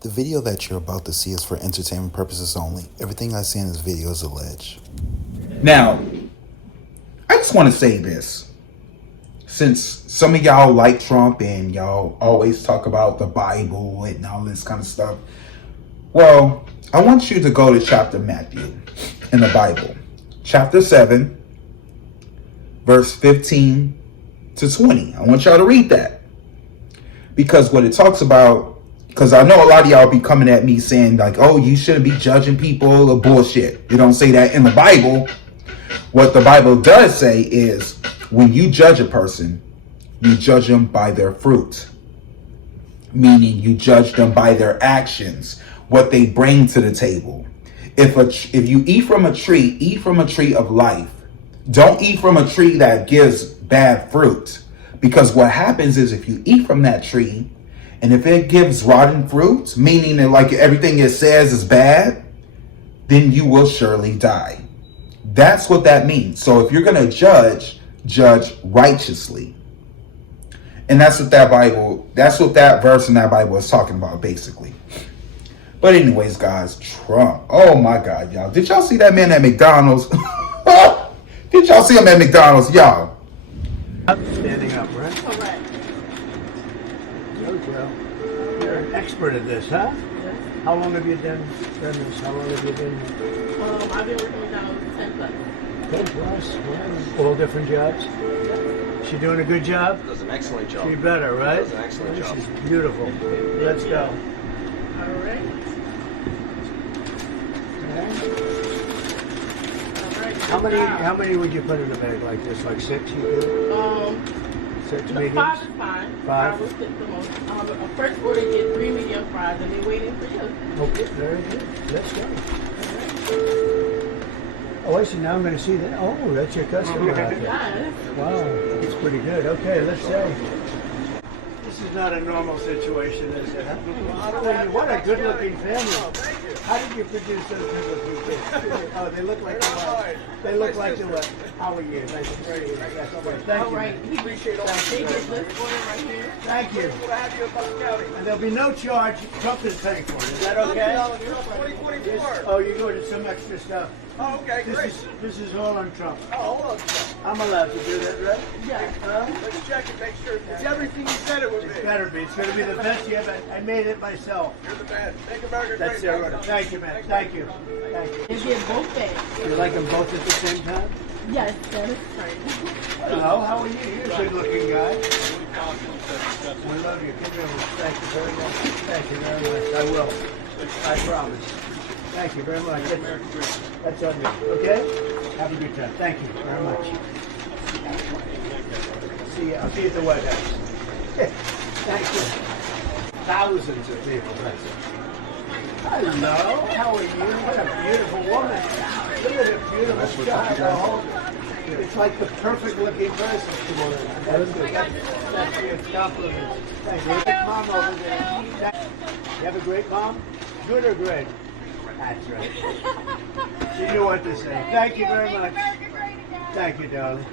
The video that you're about to see is for entertainment purposes only. Everything I say in this video is alleged. Now, I just want to say this. Since some of y'all like Trump and y'all always talk about the Bible and all this kind of stuff, well, I want you to go to chapter Matthew in the Bible. Chapter 7, verse 15 to 20. I want y'all to read that. Because what it talks about, because I know a lot of y'all be coming at me saying like, oh, you shouldn't be judging people or bullshit. It don't say that in the Bible. What the Bible does say is when you judge a person, you judge them by their fruit. Meaning you judge them by their actions, what they bring to the table. If you eat from a tree of life. Don't eat from a tree that gives bad fruit. Because what happens is if you eat from that tree, and if it gives rotten fruit, meaning that like everything it says is bad, then you will surely die. That's what that means. So if you're going to judge righteously. And that's what that verse in that Bible is talking about, basically. But anyways, guys, Trump. Oh my God, y'all. Did y'all see that man at McDonald's? Did y'all see him at McDonald's, y'all? Standing up, right? Correct. Joe. You're an expert at this, huh? Yes. How long have you done this? How long have you been? I've been working with McDonald's 10 plus. 10 plus. Wow. All different jobs. She doing a good job? Does an excellent job. She better, right? Does an excellent job. This is beautiful. Let's go. All right. How many would you put in a bag like this? Like 6 you do? 6 No, mediums? 5 is fine. 5? Would fit the most. First order, get 3 medium fries, and they're waiting for you. Okay, very good. Let's go. Oh, I see. Now I'm going to see that. Oh, that's your customer out there. Yes. Wow, it's pretty good. Okay, let's say. This is not a normal situation, is it? What a good-looking family. How did you produce those good-looking kids? Oh, they look like they look like the what? How are you? Nice to meet you. Thank All you. right. He appreciate all the Thank you. this order right here. Thank you. And there'll be no charge. Trump is paying for it. Is that okay? 2024. Oh, you're doing some extra stuff. Oh, okay, great. This is all on Trump. Oh, hold on. I'm allowed to do that, right? Yes. Let's check and make sure it's everything you said it would be. It better be. It's going to be the best yet. I made it myself. You're the man. Make America That's great. it. Thank you, man. Thank you. Thank you. And get both bags. You like them both at the same time? Yes, that is right. Hello, how are you? You're a good-looking guy. We love you. Give me a thank you very much. Thank you very much. I will. I promise. Thank you very much. That's on me. Okay? Have a good time. Thank you very much. See you. I'll see you at the White House. Thank you. Thousands of people. That's it. Hello. How are you? What a beautiful woman. Look at a beautiful child. It's like the perfect looking person. That's good. That's your compliment. Thank you. Great mom over there. You have a great mom? Good or great? That's right. You know what to say. Thank you very much. Thank you, darling.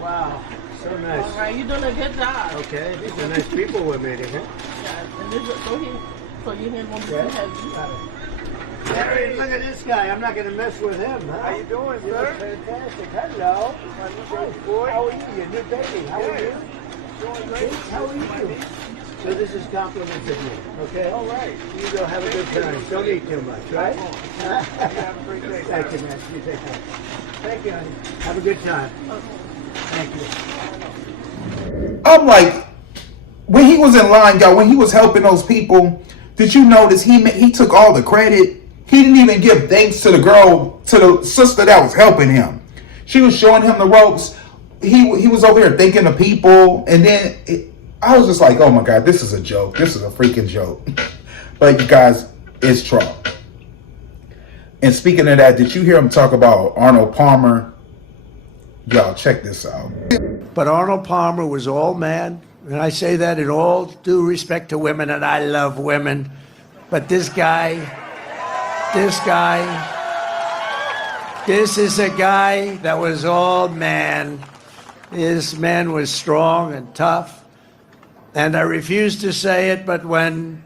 Wow. So nice. All right, you're doing a good job. Okay. These are nice people we're meeting, huh? Yes. And this is, so your hand won't be too heavy. Hey, look at this guy. I'm not going to mess with him, huh? How you doing, You look sir? fantastic. Hello. Boy. How are you? Your new baby. How are you? Doing great. How are you? So this is compliments of you, okay? All right. You go have a good time. Don't eat too much, right? Have a great day. Thank you, man. You take care. Thank you, honey. Have a good time. Thank you. I'm like, when he was in line, y'all, when he was helping those people, did you notice he took all the credit? He didn't even give thanks to the girl, to the sister that was helping him. She was showing him the ropes. He was over here thanking the people, and then I was just like, oh my God, this is a joke. This is a freaking joke. But you guys, it's Trump. And speaking of that, did you hear him talk about Arnold Palmer? Y'all, check this out. But Arnold Palmer was all man, and I say that in all due respect to women, and I love women. But this is a guy that was all man. His man was strong and tough. And I refuse to say it, but when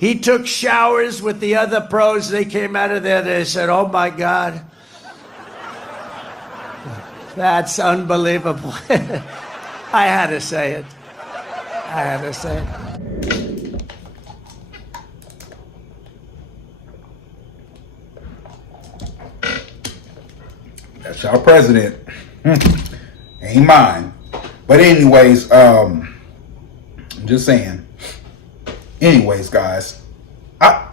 He took showers with the other pros. They came out of there, they said, oh my God. That's unbelievable. I had to say it. I had to say it. That's our president. Ain't mine. But anyways, I'm just saying. Anyways, guys.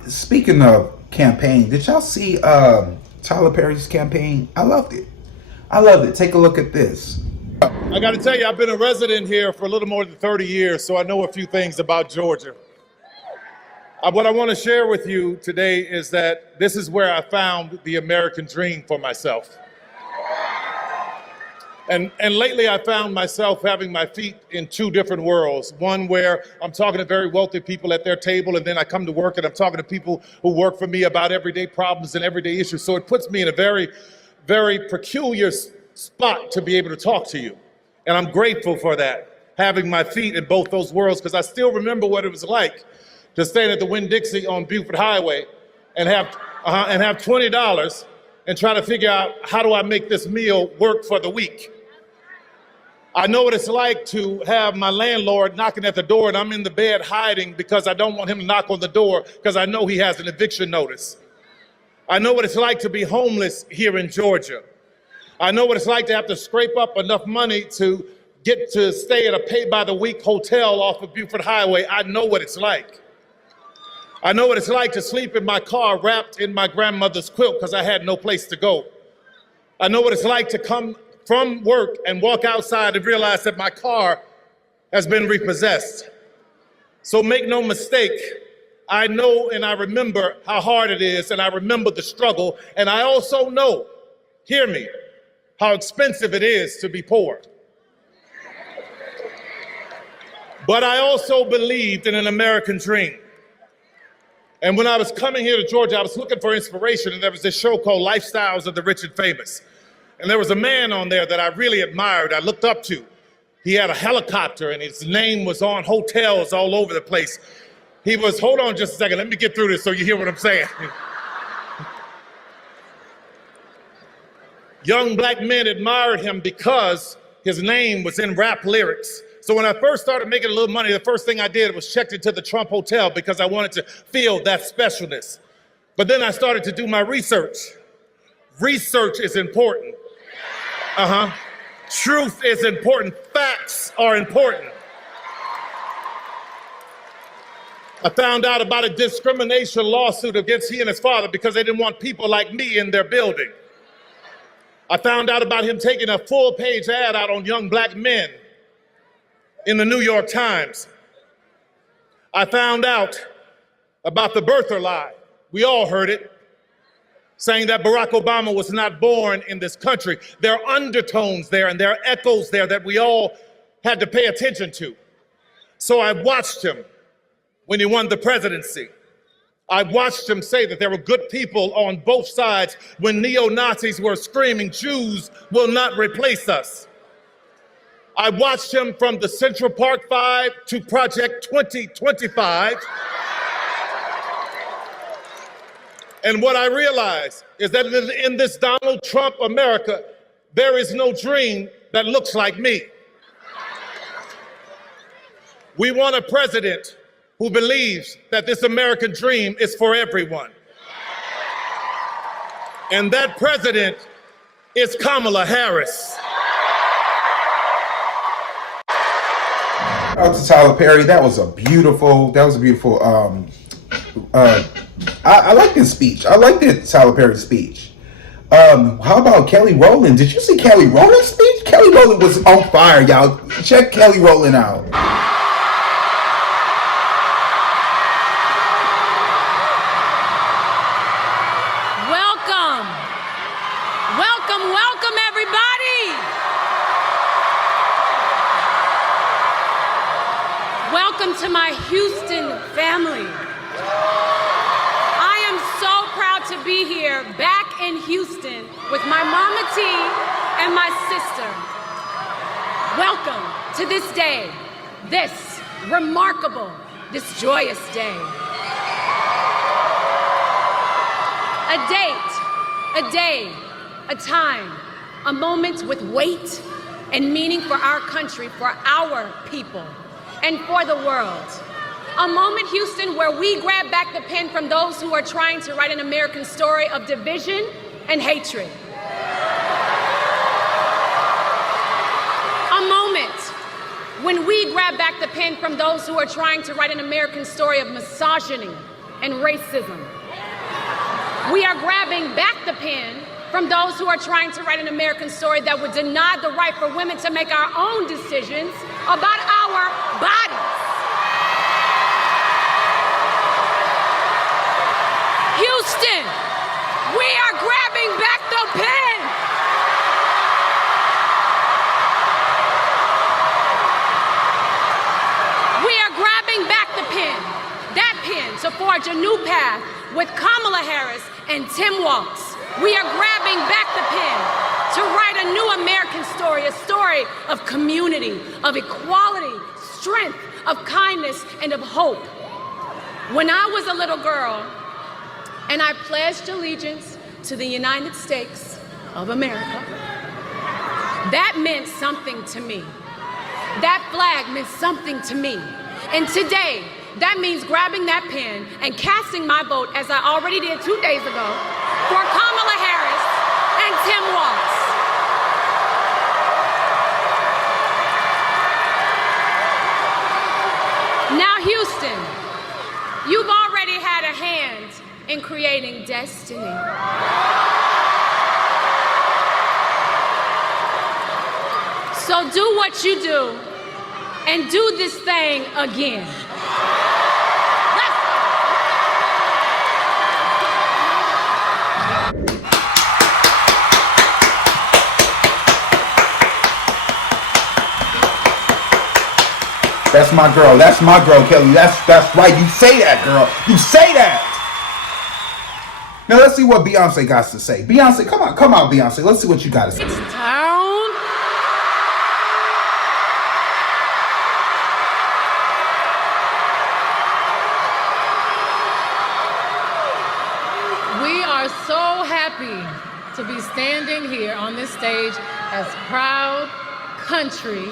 Speaking of campaign, did y'all see Tyler Perry's campaign? I loved it. I loved it. Take a look at this. I got to tell you, I've been a resident here for a little more than 30 years, so I know a few things about Georgia. What I want to share with you today is that this is where I found the American dream for myself. And lately I found myself having my feet in two different worlds. One where I'm talking to very wealthy people at their table, and then I come to work and I'm talking to people who work for me about everyday problems and everyday issues. So it puts me in a very, very peculiar spot to be able to talk to you. And I'm grateful for that, having my feet in both those worlds, because I still remember what it was like to stand at the Winn-Dixie on Beaufort Highway and have $20 and try to figure out, how do I make this meal work for the week? I know what it's like to have my landlord knocking at the door and I'm in the bed hiding because I don't want him to knock on the door because I know he has an eviction notice. I know what it's like to be homeless here in Georgia. I know what it's like to have to scrape up enough money to get to stay at a pay-by-the-week hotel off of Beaufort Highway. I know what it's like. I know what it's like to sleep in my car wrapped in my grandmother's quilt because I had no place to go. I know what it's like to come from work and walk outside and realize that my car has been repossessed. So make no mistake, I know and I remember how hard it is, and I remember the struggle, and I also know, hear me, how expensive it is to be poor. But I also believed in an American dream. And when I was coming here to Georgia, I was looking for inspiration, and there was this show called Lifestyles of the Rich and Famous. And there was a man on there that I really admired, I looked up to. He had a helicopter and his name was on hotels all over the place. He was, hold on just a second, let me get through this so you hear what I'm saying. Young black men admired him because his name was in rap lyrics. So when I first started making a little money, the first thing I did was checked into the Trump Hotel because I wanted to feel that specialness. But then I started to do my research. Research is important. Truth is important. Facts are important. I found out about a discrimination lawsuit against he and his father because they didn't want people like me in their building. I found out about him taking a full-page ad out on young black men in the New York Times. I found out about the birther lie. We all heard it, saying that Barack Obama was not born in this country. There are undertones there and there are echoes there that we all had to pay attention to. So I watched him when he won the presidency. I watched him say that there were good people on both sides when neo-Nazis were screaming, Jews will not replace us. I watched him from the Central Park 5 to Project 2025. And what I realize is that in this Donald Trump America, there is no dream that looks like me. We want a president who believes that this American dream is for everyone. And that president is Kamala Harris. Shout out to Tyler Perry. That was a beautiful. I like this speech. I like that Tyler Perry speech. How about Kelly Rowland? Did you see Kelly Rowland's speech? Kelly Rowland was on fire, y'all. Check Kelly Rowland out. Welcome. Welcome, welcome, everybody. Welcome to my Houston family. To be here back in Houston with my mama T and my sister. Welcome to this day, this remarkable, this joyous day. A date, a day, a time, a moment with weight and meaning for our country, for our people, and for the world. A moment, Houston, where we grab back the pen from those who are trying to write an American story of division and hatred. A moment when we grab back the pen from those who are trying to write an American story of misogyny and racism. We are grabbing back the pen from those who are trying to write an American story that would deny the right for women to make our own decisions about our bodies. Houston, we are grabbing back the pen. We are grabbing back the pen, that pen, to forge a new path with Kamala Harris and Tim Walz. We are grabbing back the pen to write a new American story, a story of community, of equality, strength, of kindness, and of hope. When I was a little girl and I pledged allegiance to the United States of America, that meant something to me. That flag meant something to me. And today, that means grabbing that pen and casting my vote, as I already did 2 days ago, for Kamala Harris and Tim Walz. Now, Houston, you've already had a hand in creating destiny. So do what you do and do this thing again. That's my girl. That's my girl, Kelly. That's right. You say that, girl. You say that. Now let's see what Beyonce got to say. Beyonce, come on, Beyonce. Let's see what you got to say. It's town. We are so happy to be standing here on this stage as proud country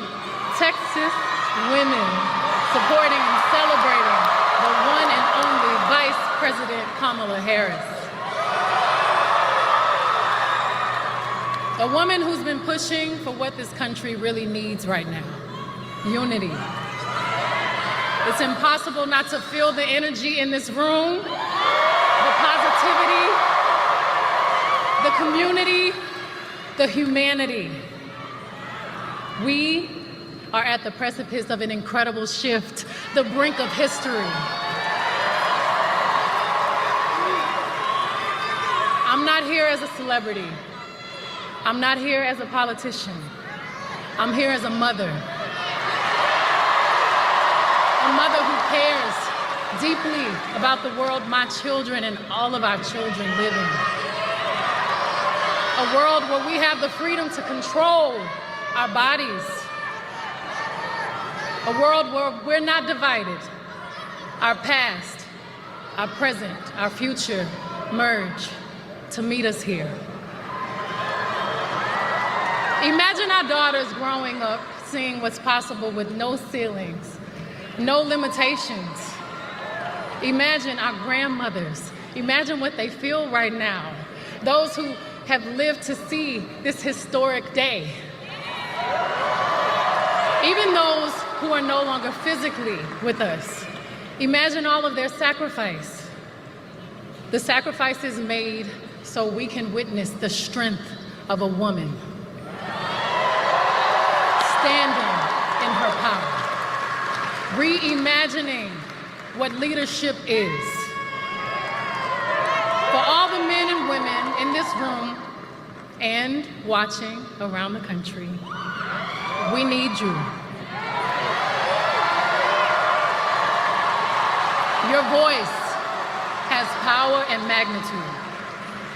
Texas women supporting and celebrating the one and only Vice President Kamala Harris. A woman who's been pushing for what this country really needs right now: unity. It's impossible not to feel the energy in this room, the positivity, the community, the humanity. We are at the precipice of an incredible shift, the brink of history. I'm not here as a celebrity. I'm not here as a politician. I'm here as a mother. A mother who cares deeply about the world my children and all of our children live in. A world where we have the freedom to control our bodies. A world where we're not divided. Our past, our present, our future merge to meet us here. Imagine our daughters growing up seeing what's possible with no ceilings, no limitations. Imagine our grandmothers. Imagine what they feel right now. Those who have lived to see this historic day. Even those who are no longer physically with us. Imagine all of their sacrifice. The sacrifices made so we can witness the strength of a woman standing in her power, reimagining what leadership is. For all the men and women in this room and watching around the country, we need you. Your voice has power and magnitude.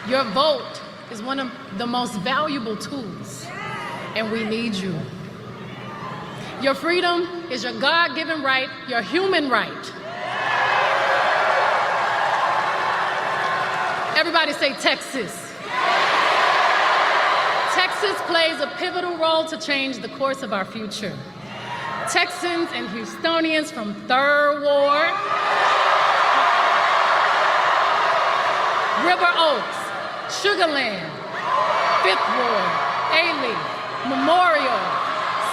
Your vote is one of the most valuable tools, and we need you. Your freedom is your God-given right, your human right. Everybody say Texas. Texas plays a pivotal role to change the course of our future. Texans and Houstonians from 3rd Ward, River Oaks, Sugarland, 5th Ward, Ailey, Memorial,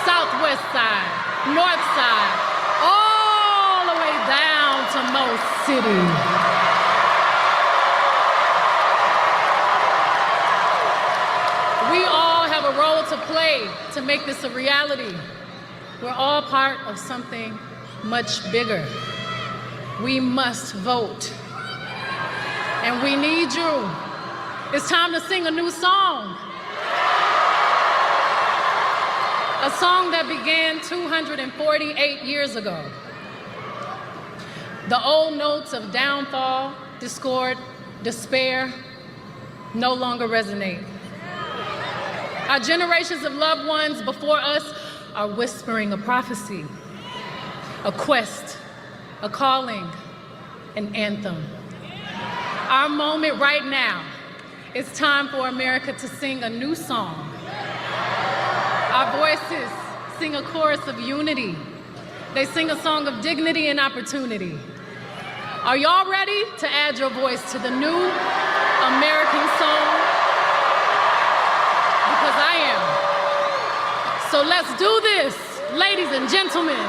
Southwest Side, North Side, all the way down to Mo City. We all have a role to play to make this a reality. We're all part of something much bigger. We must vote. And we need you. It's time to sing a new song. A song that began 248 years ago. The old notes of downfall, discord, despair no longer resonate. Our generations of loved ones before us are whispering a prophecy, a quest, a calling, an anthem. Our moment right now, it's time for America to sing a new song. Our voices sing a chorus of unity. They sing a song of dignity and opportunity. Are y'all ready to add your voice to the new American song? Because I am. So let's do this, ladies and gentlemen.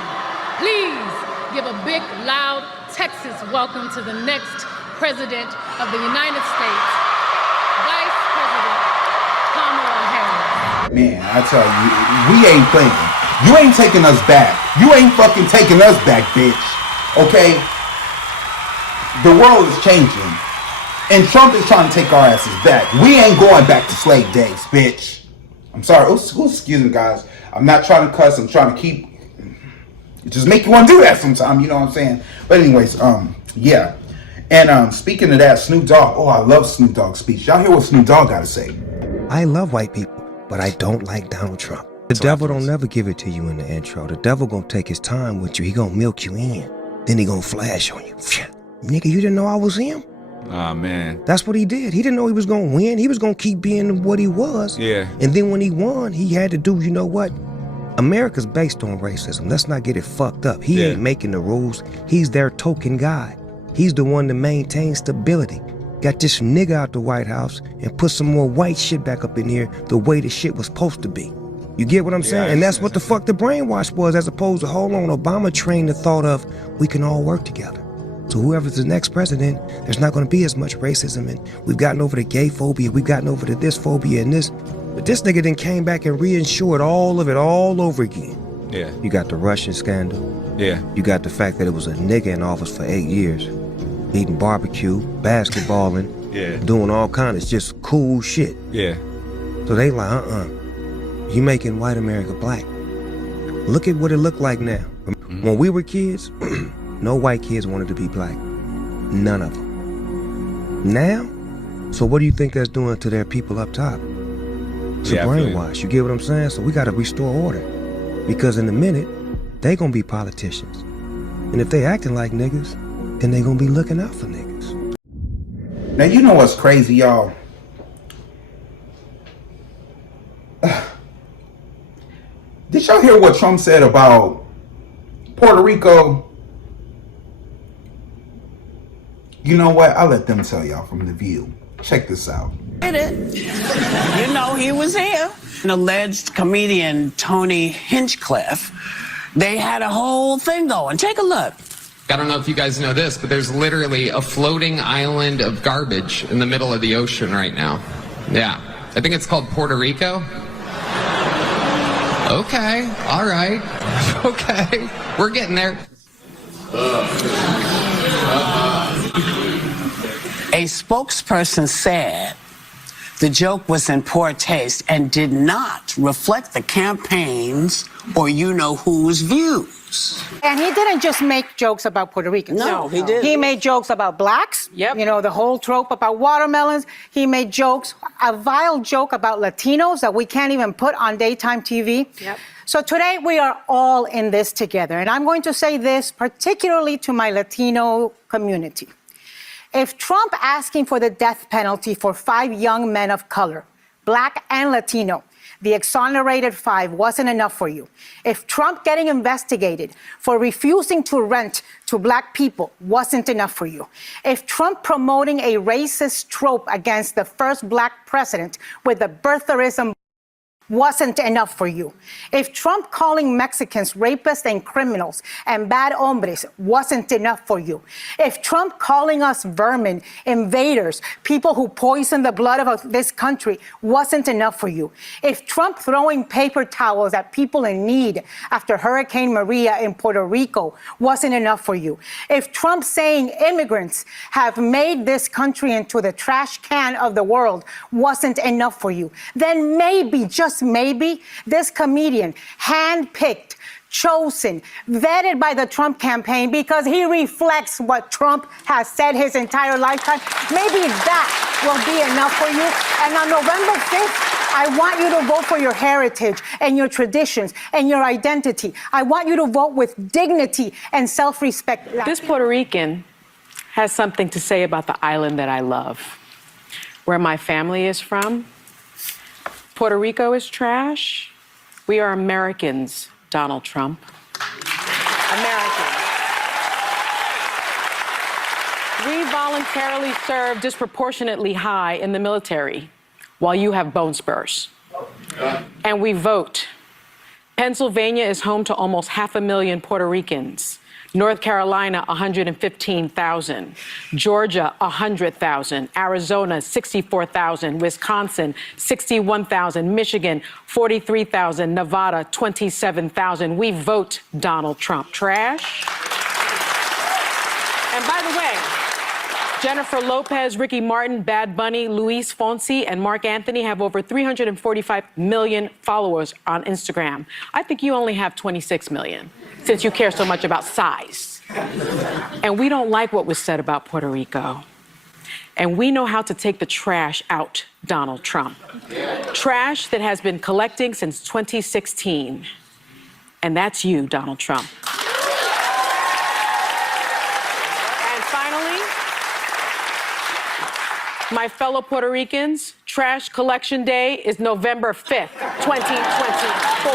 Please give a big, loud Texas welcome to the next President of the United States, Vice President Kamala Harris. Man, I tell you, we ain't playing. You ain't taking us back. You ain't fucking taking us back, bitch. Okay? The world is changing. And Trump is trying to take our asses back. We ain't going back to slave days, bitch. I'm sorry. Excuse me, guys. I'm not trying to cuss. I'm trying to keep... It just make you want to do that sometime. You know what I'm saying? But anyways, yeah. And speaking of that, Snoop Dogg. Oh, I love Snoop Dogg's speech. Y'all hear what Snoop Dogg got to say? I love white people, but I don't like Donald Trump. The devil don't never give it to you in the intro. The devil gonna take his time with you. He gonna milk you in. Then he gonna flash on you. Nigga, you didn't know I was him? Oh, man. That's what he did. He didn't know he was gonna win. He was gonna keep being what he was. Yeah. And then when he won, he had to do, you know what? America's based on racism. Let's not get it fucked up. He ain't making the rules. He's their token guy. He's the one to maintain stability. Got this nigga out the White House and put some more white shit back up in here the way the shit was supposed to be. You get what I'm saying? And that's what the fuck the brainwash was, as opposed to, hold on, Obama trained the thought of, we can all work together. So whoever's the next president, there's not gonna be as much racism, and we've gotten over the gay phobia, we've gotten over the this phobia and this. But this nigga then came back and reinsured all of it all over again. Yeah. You got the Russian scandal. Yeah. You got the fact that it was a nigga in office for 8 years, eating barbecue, basketballing, doing all kinds of just cool shit. Yeah. So they like, you making white America black. Look at what it looked like now. When we were kids, no white kids wanted to be black. None of them. Now, so what do you think that's doing to their people up top? It's a brainwash. You get what I'm saying? So we got to restore order. Because in a minute, they gonna be politicians. And if they acting like niggas, then they gonna be looking out for niggas. Now, you know what's crazy, y'all? Did y'all hear what Trump said about Puerto Rico? You know what? I'll let them tell y'all from The View. Check this out. You know, he was here. An alleged comedian, Tony Hinchcliffe, they had a whole thing going. Take a look. I don't know if you guys know this, but there's literally a floating island of garbage in the middle of the ocean right now. Yeah. I think it's called Puerto Rico. Okay. All right. Okay. We're getting there. A spokesperson said the joke was in poor taste and did not reflect the campaign's or you-know-who's views. And he didn't just make jokes about Puerto Ricans. No, he didn't. He made jokes about blacks. Yep. You know, the whole trope about watermelons. He made jokes, a vile joke about Latinos that we can't even put on daytime TV. Yep. So today we are all in this together. And I'm going to say this particularly to my Latino community. If Trump asking for the death penalty for 5 young men of color, Black and Latino, the exonerated 5 wasn't enough for you. If Trump getting investigated for refusing to rent to Black people wasn't enough for you. If Trump promoting a racist trope against the first Black president with the birtherism wasn't enough for you. If Trump calling Mexicans rapists and criminals and bad hombres wasn't enough for you. If Trump calling us vermin, invaders, people who poison the blood of this country wasn't enough for you. If Trump throwing paper towels at people in need after Hurricane Maria in Puerto Rico wasn't enough for you. If Trump saying immigrants have made this country into the trash can of the world wasn't enough for you, then maybe, just maybe, this comedian, handpicked, chosen, vetted by the Trump campaign because he reflects what Trump has said his entire lifetime, maybe that will be enough for you. And on November 5th, I want you to vote for your heritage and your traditions and your identity. I want you to vote with dignity and self-respect. This Puerto Rican has something to say about the island that I love. Where my family is from, Puerto Rico is trash. We are Americans, Donald Trump. Americans. We voluntarily serve disproportionately high in the military while you have bone spurs. And we vote. Pennsylvania is home to almost 500,000 Puerto Ricans. North Carolina, 115,000. Georgia, 100,000. Arizona, 64,000. Wisconsin, 61,000. Michigan, 43,000. Nevada, 27,000. We vote Donald Trump. Trash. And by the way, Jennifer Lopez, Ricky Martin, Bad Bunny, Luis Fonsi, and Mark Anthony have over 345 million followers on Instagram. I think you only have 26 million, since you care so much about size. And we don't like what was said about Puerto Rico. And we know how to take the trash out, Donald Trump. Trash that has been collecting since 2016. And that's you, Donald Trump. And finally, my fellow Puerto Ricans, trash collection day is November 5th, 2024.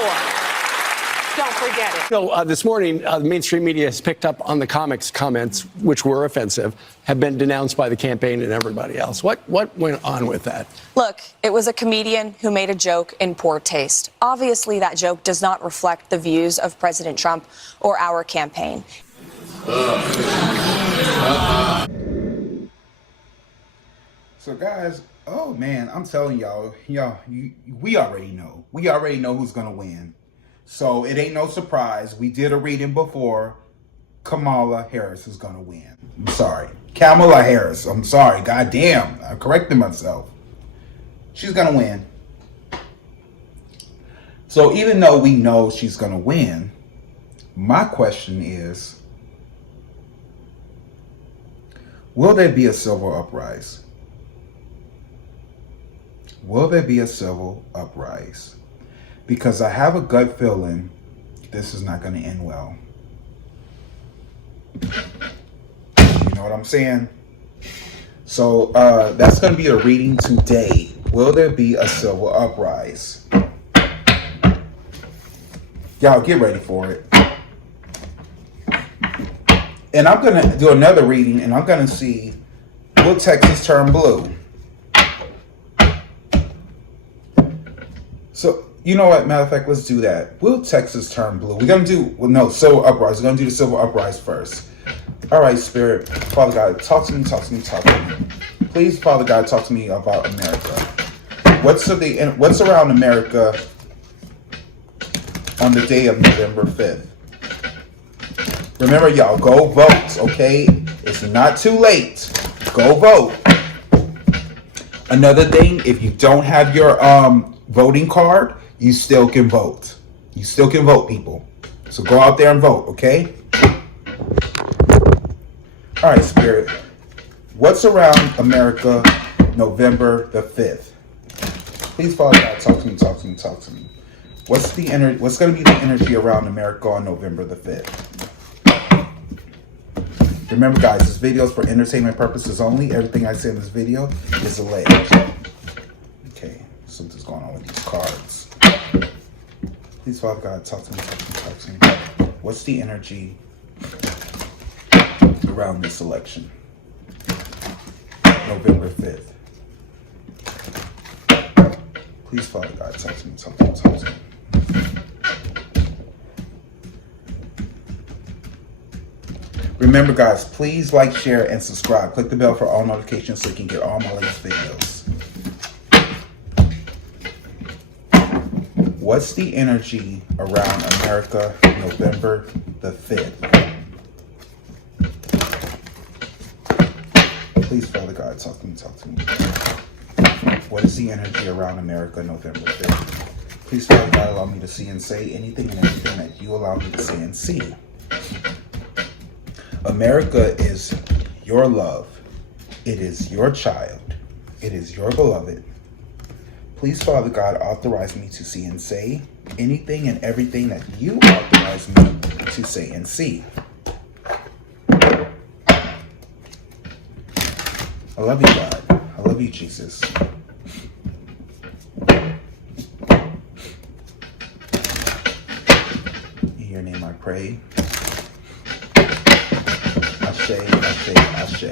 Don't forget it. So this morning, the mainstream media has picked up on the comics comments, which were offensive, have been denounced by the campaign and everybody else. What went on with that? Look, it was a comedian who made a joke in poor taste. Obviously, that joke does not reflect the views of President Trump or our campaign. So guys, oh man, I'm telling y'all, we already know. We already know who's gonna win. So it ain't no surprise. We did a reading before. Kamala Harris is gonna win. I'm sorry. Kamala Harris. I'm sorry. Goddamn. I'm correcting myself. She's gonna win. So even though we know she's gonna win, my question is, will there be a civil uprising? Will there be a civil uprising? Because I have a gut feeling this is not going to end well. You know what I'm saying? So that's going to be a reading today. Will there be a civil uprising? Y'all get ready for it. And I'm going to do another reading, and I'm going to see, will Texas turn blue? So, you know what? Matter of fact, let's do that. Will Texas turn blue? We're going to do, well, no, civil uprising. We're going to do the civil uprising first. All right, Spirit. Father God, talk to me, talk to me, talk to me. Please, Father God, talk to me about America. What's around America on the day of November 5th? Remember, y'all, go vote, okay? It's not too late. Go vote. Another thing, if you don't have your voting card, you still can vote. You still can vote, people. So go out there and vote, okay? All right, Spirit. What's around America November the 5th? Please, Father God, talk to me, talk to me, talk to me. What's going to be the energy around America on November the 5th? Remember, guys, this video is for entertainment purposes only. Everything I say in this video is alleged. Okay, something's going on with these cards. Please, Father God, talk to me, talk to me, talk to me. What's the energy around this election? November 5th. Please, Father God, talk to me, talk to me, talk to me. Remember, guys, please like, share, and subscribe. Click the bell for all notifications so you can get all my latest videos. What's the energy around America November the 5th? Please, Father God, talk to me, talk to me. What is the energy around America November 5th? Please, Father God, allow me to see and say anything and everything that you allow me to say and see. America is your love. It is your child. It is your beloved. Please, Father God, authorize me to see and say anything and everything that you authorize me to say and see. I love you, God. I love you, Jesus. In your name I pray. Ashe, ashe, ashe.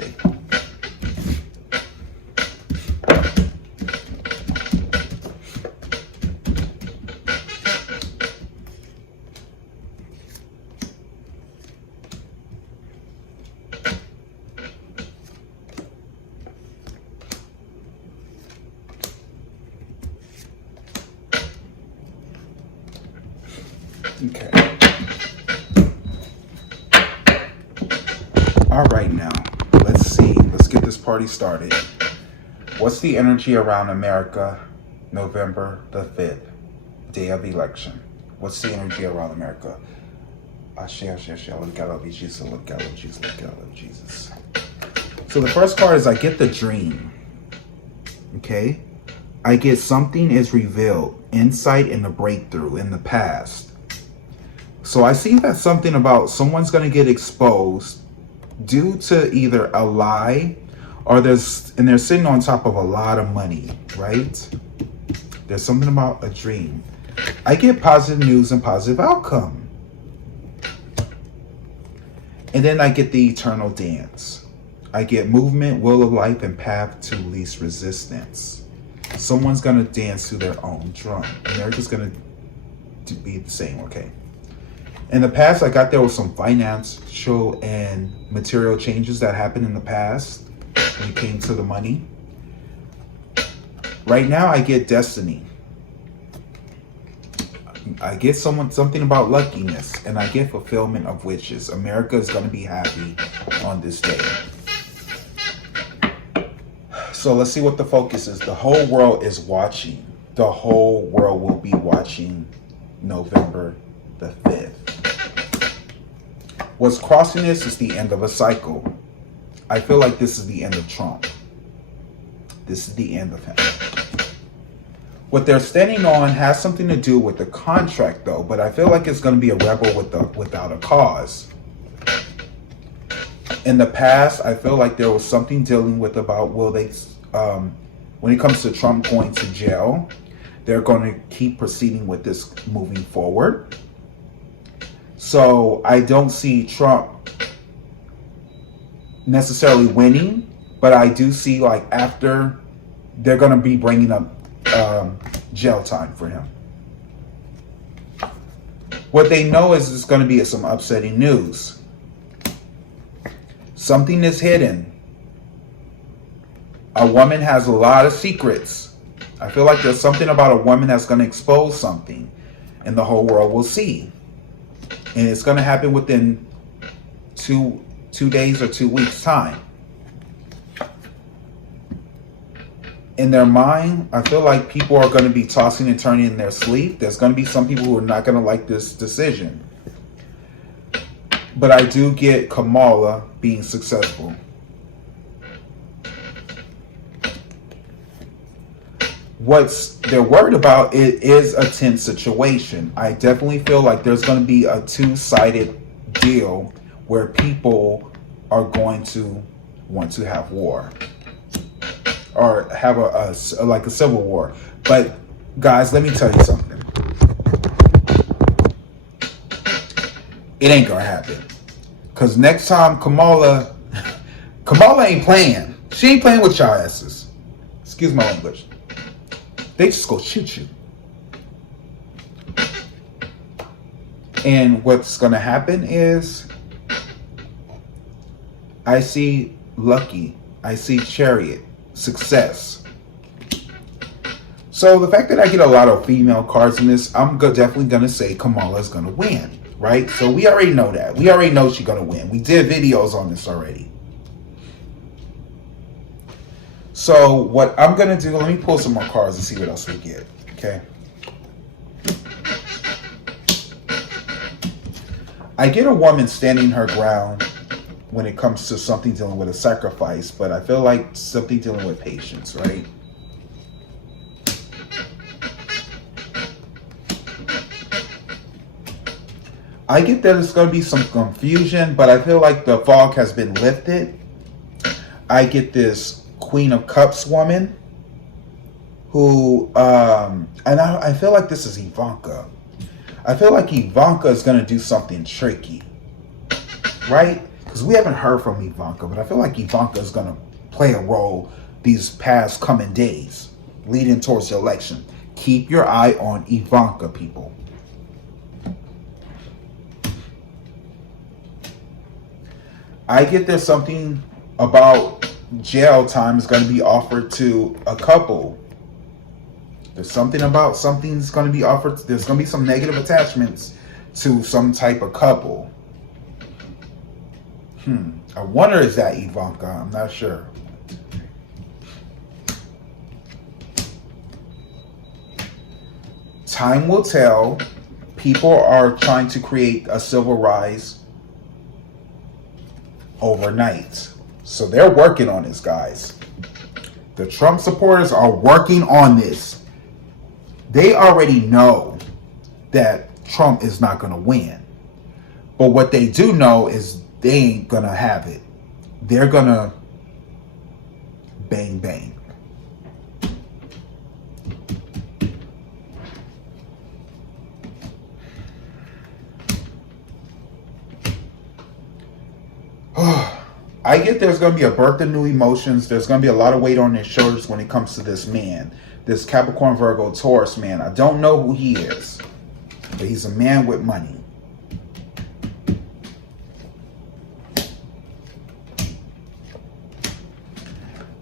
Okay. All right, now, let's see. Let's get this party started. What's the energy around America November the 5th, day of election? What's the energy around America? Ashe, ashe, ashe. Look, I love you, Jesus. Look, I love Jesus. Look, I love Jesus. So the first card is I get the dream. Okay? I get something is revealed. Insight and a breakthrough in the past. So I see that something about someone's going to get exposed due to either a lie or they're sitting on top of a lot of money, right? There's something about a dream. I get positive news and positive outcome. And then I get the eternal dance. I get movement, will of life, and path to least resistance. Someone's going to dance to their own drum. America's going to be the same, okay? In the past, I got there was some financial and material changes that happened in the past when it came to the money. Right now, I get destiny. I get something about luckiness, and I get fulfillment of wishes. America is going to be happy on this day. So let's see what the focus is. The whole world is watching. The whole world will be watching November the 5th. What's crossing this is the end of a cycle. I feel like this is the end of Trump. This is the end of him. What they're standing on has something to do with the contract, though, but I feel like it's going to be a rebel without a cause. In the past, I feel like there was something dealing with about, will they, when it comes to Trump going to jail, they're going to keep proceeding with this moving forward. So I don't see Trump necessarily winning, but I do see like after they're going to be bringing up jail time for him. What they know is it's going to be some upsetting news. Something is hidden. A woman has a lot of secrets. I feel like there's something about a woman that's going to expose something, and the whole world will see. And it's going to happen within two days or 2 weeks' time. In their mind, I feel like people are going to be tossing and turning in their sleep. There's going to be some people who are not going to like this decision. But I do get Kamala being successful. What they're worried about is a tense situation. I definitely feel like there's going to be a two-sided deal where people are going to want to have war or have a civil war. But guys, let me tell you something. It ain't gonna happen. Because next time Kamala ain't playing. She ain't playing with y'all asses. Excuse my English. They just go shoot you. And what's gonna happen is I see Lucky. I see Chariot. Success. So the fact that I get a lot of female cards in this, I'm definitely gonna say Kamala's gonna win. Right? So we already know that. We already know she's gonna win. We did videos on this already. So what I'm gonna do, let me pull some more cards and see what else we get. Okay. I get a woman standing her ground when it comes to something dealing with a sacrifice, but I feel like something dealing with patience, right? I get that it's going to be some confusion, but I feel like the fog has been lifted. I get this Queen of Cups woman who, and I feel like this is Ivanka. I feel like Ivanka is going to do something tricky, right? Because we haven't heard from Ivanka, but I feel like Ivanka is going to play a role these past coming days leading towards the election. Keep your eye on Ivanka, people. I get there's something about jail time is going to be offered to a couple. There's something about something's going to be offered. There's going to be some negative attachments to some type of couple. I wonder is that Ivanka? I'm not sure. Time will tell. People are trying to create a civil rise overnight. So they're working on this, guys. The Trump supporters are working on this. They already know that Trump is not going to win. But what they do know is they ain't going to have it. They're going to bang, bang. I get there's going to be a birth of new emotions. There's going to be a lot of weight on their shoulders when it comes to this man. This Capricorn, Virgo, Taurus man. I don't know who he is. But he's a man with money.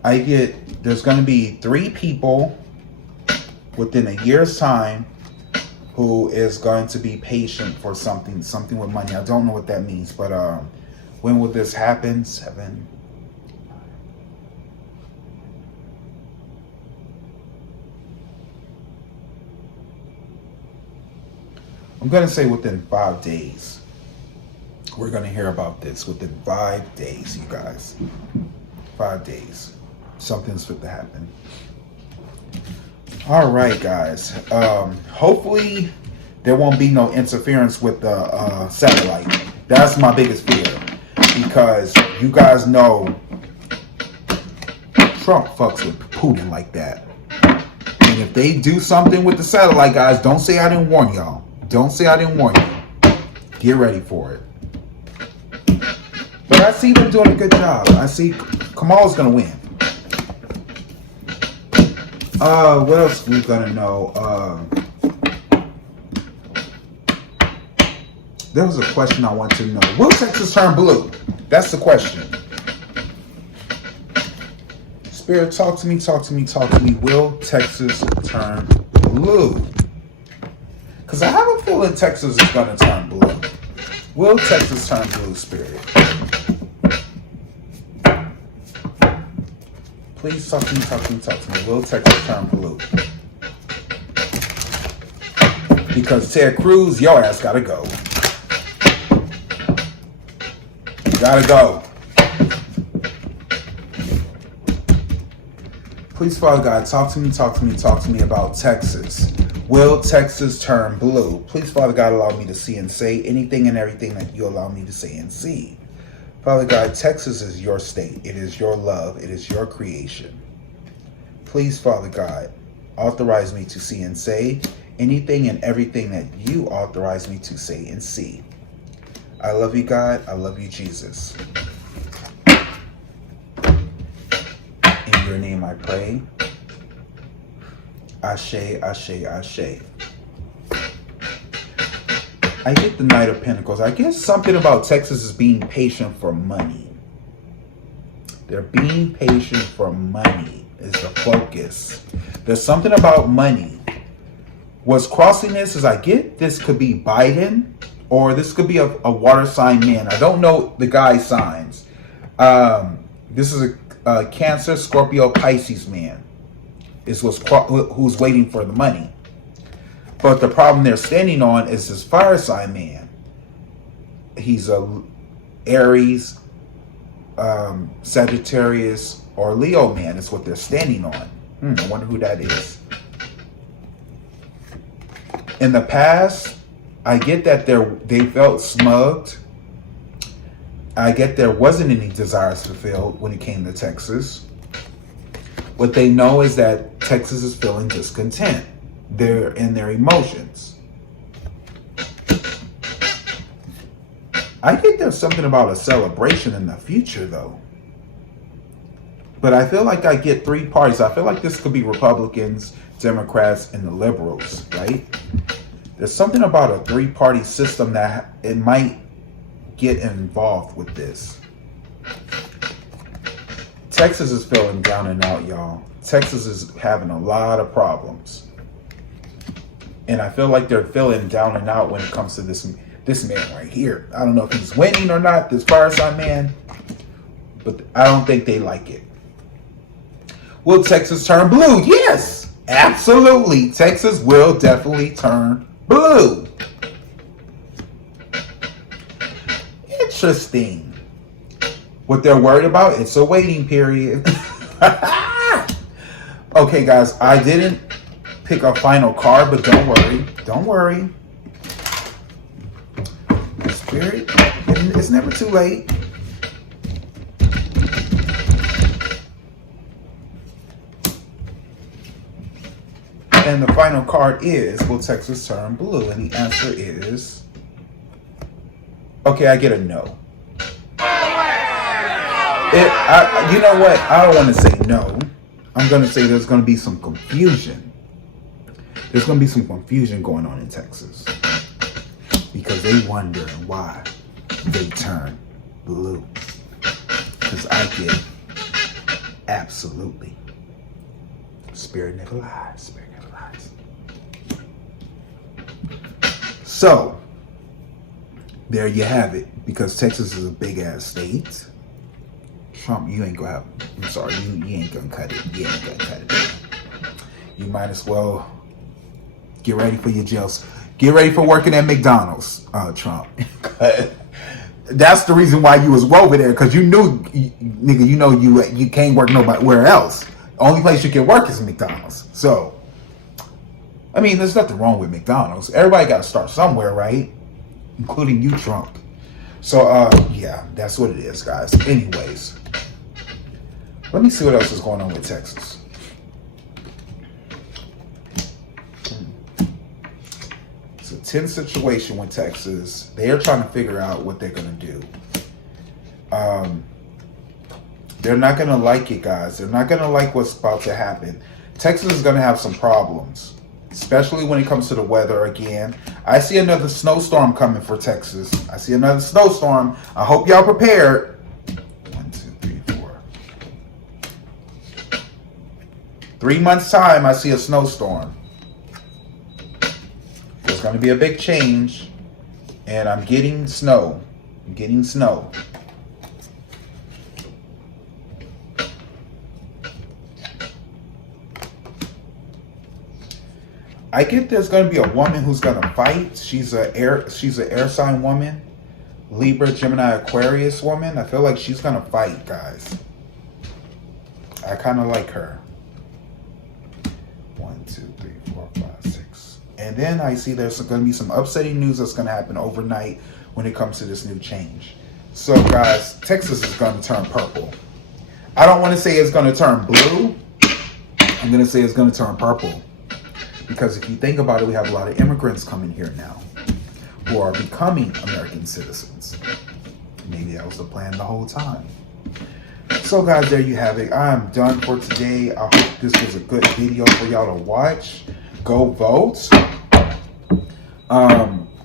I get there's going to be 3 people within a year's time who is going to be patient for something with money. I don't know what that means, but when will this happen? 7. I'm going to say within 5 days. We're going to hear about this within 5 days, you guys. 5 days. Something's fit to happen. All right, guys. Hopefully there won't be no interference with the satellite. That's my biggest fear. Because you guys know Trump fucks with Putin like that. And if they do something with the satellite, guys, don't say I didn't warn y'all. Don't say I didn't warn you. Get ready for it. But I see them doing a good job. I see Kamala's going to win. What else we gonna know? There was a question I want to know. Will Texas turn blue? That's the question. Spirit, talk to me, talk to me, talk to me. Will Texas turn blue? Because I have a feeling Texas is gonna turn blue. Will Texas turn blue, Spirit? Please talk to me, talk to me, talk to me. Will Texas turn blue? Because Ted Cruz, your ass gotta go. Gotta go. Please, Father God, talk to me, talk to me, talk to me about Texas. Will Texas turn blue? Please, Father God, allow me to see and say anything and everything that you allow me to say and see. Father God, Texas is your state. It is your love. It is your creation. Please, Father God, authorize me to see and say anything and everything that you authorize me to say and see. I love you, God. I love you, Jesus. In your name I pray. Ashe, Ashe, Ashe. I get the Knight of Pentacles. I guess something about Texas is being patient for money. They're being patient for money is the focus. There's something about money. What's crossing this is I get this could be Biden or this could be a water sign man. I don't know the guy's signs. This is a Cancer, Scorpio, Pisces man. Is who's waiting for the money. But the problem they're standing on is this fire sign man. He's a Aries, Sagittarius, or Leo man is what they're standing on. I wonder who that is. In the past, I get that they felt smugged. I get there wasn't any desires fulfilled when it came to Texas. What they know is that Texas is feeling discontent. They're in their emotions. I think there's something about a celebration in the future, though. But I feel like I get three parties. I feel like this could be Republicans, Democrats, and the liberals, right? There's something about a three-party system that it might get involved with this. Texas is feeling down and out, y'all. Texas is having a lot of problems. And I feel like they're feeling down and out when it comes to this man right here. I don't know if he's winning or not, this fire sign man. But I don't think they like it. Will Texas turn blue? Yes, absolutely. Texas will definitely turn blue. Interesting. What they're worried about, it's a waiting period. Okay, guys, I didn't pick a final card, but don't worry. Don't worry. Spirit, it's never too late. And the final card is, will Texas turn blue? And the answer is, okay, I get a no. You know what? I don't want to say no. I'm going to say there's going to be some confusion. There's going to be some confusion going on in Texas. Because they wonder why they turn blue. Because I get absolutely. Spirit never lies. Spirit never lies. So, there you have it. Because Texas is a big ass state. Trump, you ain't gonna have, I'm sorry, you ain't gonna cut it. You ain't gonna cut it. You might as well get ready for your jails. Get ready for working at McDonald's, Trump. That's the reason why you was over there, because you knew, nigga, you know you can't work nowhere else. The only place you can work is McDonald's. So, I mean, there's nothing wrong with McDonald's. Everybody got to start somewhere, right? Including you, Trump. So, yeah, that's what it is, guys. Anyways, let me see what else is going on with Texas. It's a tense situation with Texas. They are trying to figure out what they're going to do. They're not going to like it, guys. They're not going to like what's about to happen. Texas is going to have some problems, especially when it comes to the weather again. I see another snowstorm coming for Texas. I see another snowstorm. I hope y'all prepared. 1, 2, 3, 4. 3 months time, I see a snowstorm. There's going to be a big change. And I'm getting snow. I'm getting snow. I get there's going to be a woman who's going to fight. She's a air sign woman. Libra, Gemini, Aquarius woman. I feel like she's going to fight, guys. I kind of like her. 1, 2, 3, 4, 5, 6. And then I see there's going to be some upsetting news that's going to happen overnight when it comes to this new change. So guys, Texas is going to turn purple. I don't want to say it's going to turn blue. I'm going to say it's going to turn purple. Because if you think about it, we have a lot of immigrants coming here now who are becoming American citizens. Maybe that was the plan the whole time. So guys, there you have it. I am done for today. I hope this was a good video for y'all to watch. Go vote.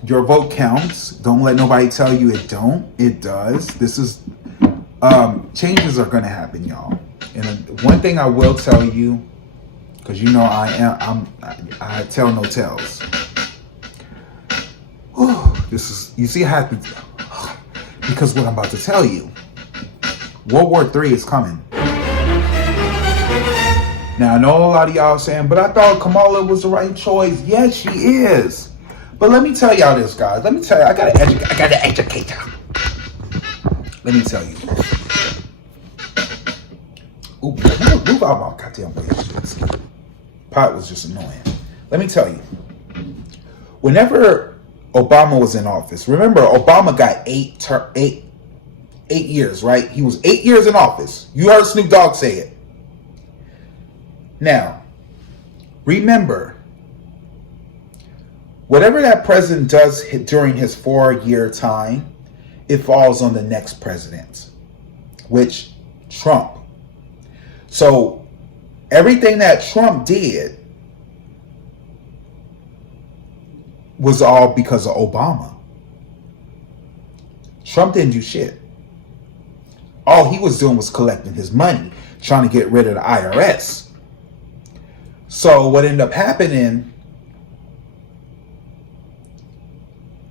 Your vote counts. Don't let nobody tell you it don't. It does. This is changes are gonna happen, y'all. And one thing I will tell you, because you know I tell no tales. This is, you see, I have to, because what I'm about to tell you, World War III is coming. Now I know a lot of y'all are saying, but I thought Kamala was the right choice. Yes, she is. But let me tell y'all this, guys. Let me tell you, I gotta educate her. Let me tell you. Ooh, move out my goddamn way. Pot was just annoying. Let me tell you. Whenever Obama was in office, remember Obama got 8 years, right? He was 8 years in office. You heard Snoop Dogg say it. Now, remember, whatever that president does during his 4-year time, it falls on the next president, which Trump. So everything that Trump did was all because of Obama. Trump didn't do shit. All he was doing was collecting his money, trying to get rid of the IRS. So what ended up happening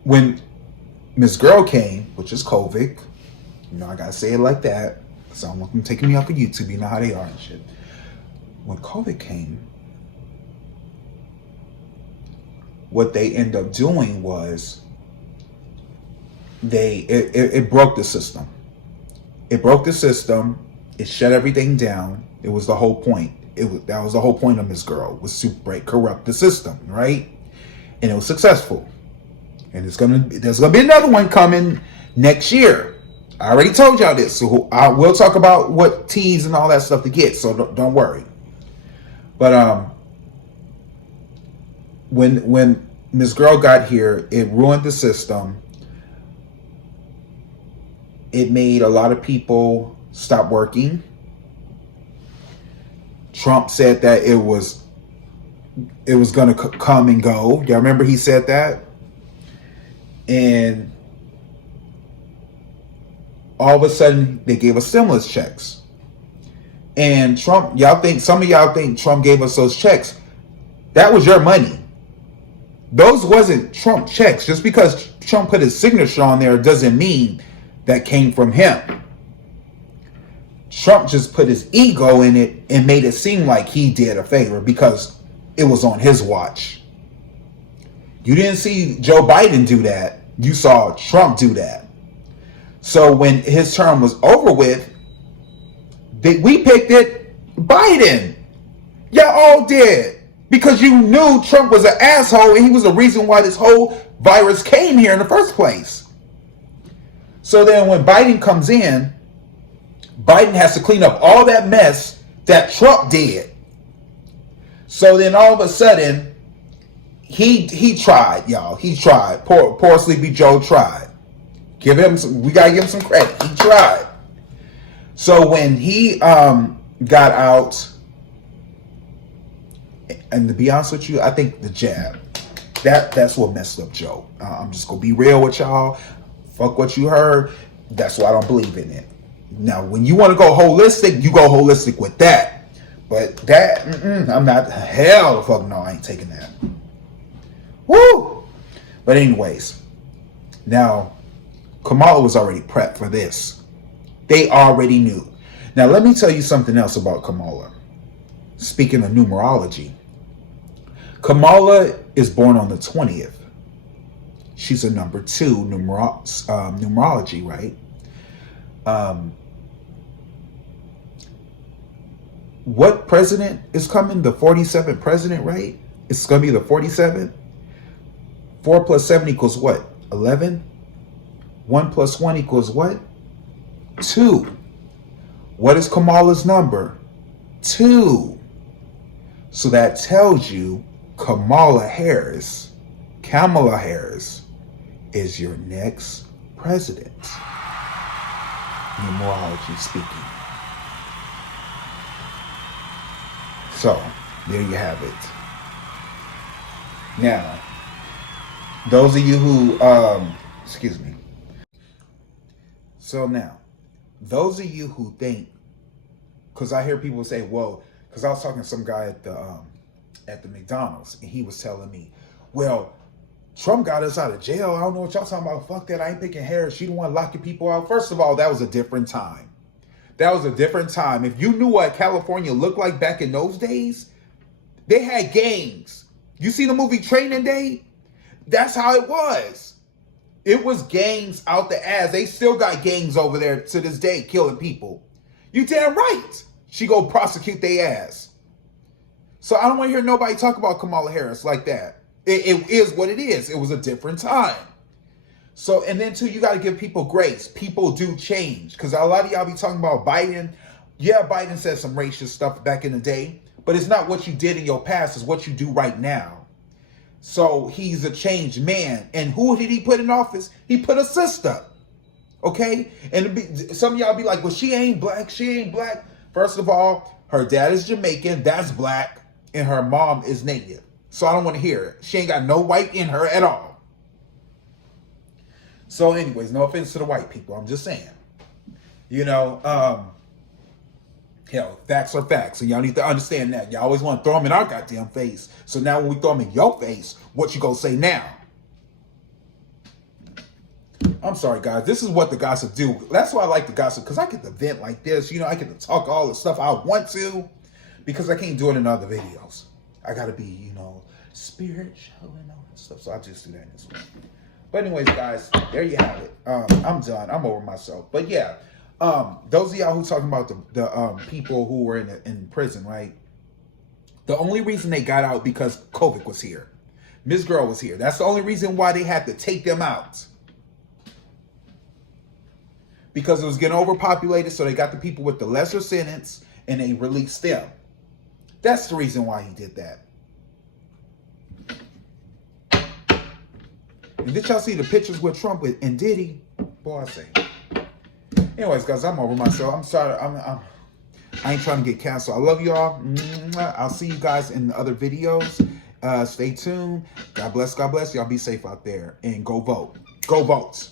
when Miss Girl came, which is COVID, you know, I gotta say it like that, so I don't want them taking me off of YouTube. You know how they are and shit. When COVID came, what they ended up doing was it broke the system. It broke the system. It shut everything down. It was the whole point. That was the whole point of Miss Girl, was to corrupt the system, right? And it was successful. And there's gonna be another one coming next year. I already told y'all this, so I will talk about what teas and all that stuff to get. So don't worry. But when Miss Girl got here, it ruined the system. It made a lot of people stop working. Trump said that it was going to come and go. Y'all remember he said that? And all of a sudden they gave us stimulus checks. And Trump, some of y'all think Trump gave us those checks. That was your money. Those wasn't Trump checks. Just because Trump put his signature on there doesn't mean that came from him. Trump just put his ego in it and made it seem like he did a favor because it was on his watch. You didn't see Joe Biden do that. You saw Trump do that. So when his term was over with, we picked it Biden. Y'all all did. Because you knew Trump was an asshole and he was the reason why this whole virus came here in the first place. So then when Biden comes in, Biden has to clean up all that mess that Trump did. So then all of a sudden, he tried, y'all. He tried. Poor Sleepy Joe tried. We gotta give him some credit. He tried. So when he got out, and to be honest with you, I think the jab, that's what messed up Joe. I'm just gonna be real with y'all. Fuck what you heard. That's why I don't believe in it. Now, when you want to go holistic, you go holistic with that. But that, I'm not, hell the fuck no, I ain't taking that. Woo! But anyways, now, Kamala was already prepped for this. They already knew. Now, let me tell you something else about Kamala. Speaking of numerology, Kamala is born on the 20th. She's a number 2 numerology, right? What president is coming? The 47th president, right? It's going to be the 47th. 4 plus 7 equals what? 11? 1 plus 1 equals what? 2. What is Kamala's number? 2. So that tells you Kamala Harris is your next president. Numerology speaking. So, there you have it. Now, those of you who, excuse me. So now, those of you who think, because I hear people say, well, because I was talking to some guy at the McDonald's, and he was telling me, well, Trump got us out of jail. I don't know what y'all talking about. Fuck that. I ain't picking Harris. She don't want locking people out. First of all, that was a different time. That was a different time. If you knew what California looked like back in those days, they had gangs. You see the movie Training Day? That's how it was. It was gangs out the ass. They still got gangs over there to this day killing people. You damn right. She go prosecute their ass. So I don't want to hear nobody talk about Kamala Harris like that. It is what it is. It was a different time. So, and then too, you got to give people grace. People do change. Because a lot of y'all be talking about Biden. Yeah, Biden said some racist stuff back in the day. But it's not what you did in your past. It's what you do right now. So he's a changed man. And who did he put in office? He put a sister. Okay? And some of y'all be like, well, she ain't black. She ain't black. First of all, her dad is Jamaican. That's black. And her mom is native. So I don't want to hear it. She ain't got no white in her at all. So anyways, no offense to the white people. I'm just saying. You know, hell, facts are facts. And y'all need to understand that. Y'all always want to throw them in our goddamn face. So now when we throw them in your face, what you gonna say now? I'm sorry, guys. This is what the gossip do. That's why I like the gossip. Because I get to vent like this. You know, I get to talk all the stuff I want to. Because I can't do it in other videos. I got to be, you know, spiritual and all that stuff. So I just do that in this one. But anyways, guys, there you have it. I'm done. I'm over myself. But yeah, those of y'all who talking about the people who were in prison, right? The only reason they got out because COVID was here. Miss Girl was here. That's the only reason why they had to take them out. Because it was getting overpopulated, so they got the people with the lesser sentence and they released them. That's the reason why he did that. And did y'all see the pictures with Trump and Diddy? Boy, I say. Anyways, guys, I'm over myself. I'm sorry. I ain't trying to get canceled. I love y'all. I'll see you guys in the other videos. Stay tuned. God bless. God bless. Y'all be safe out there. And go vote. Go vote.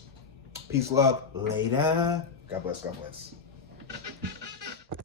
Peace, love. Later. God bless. God bless.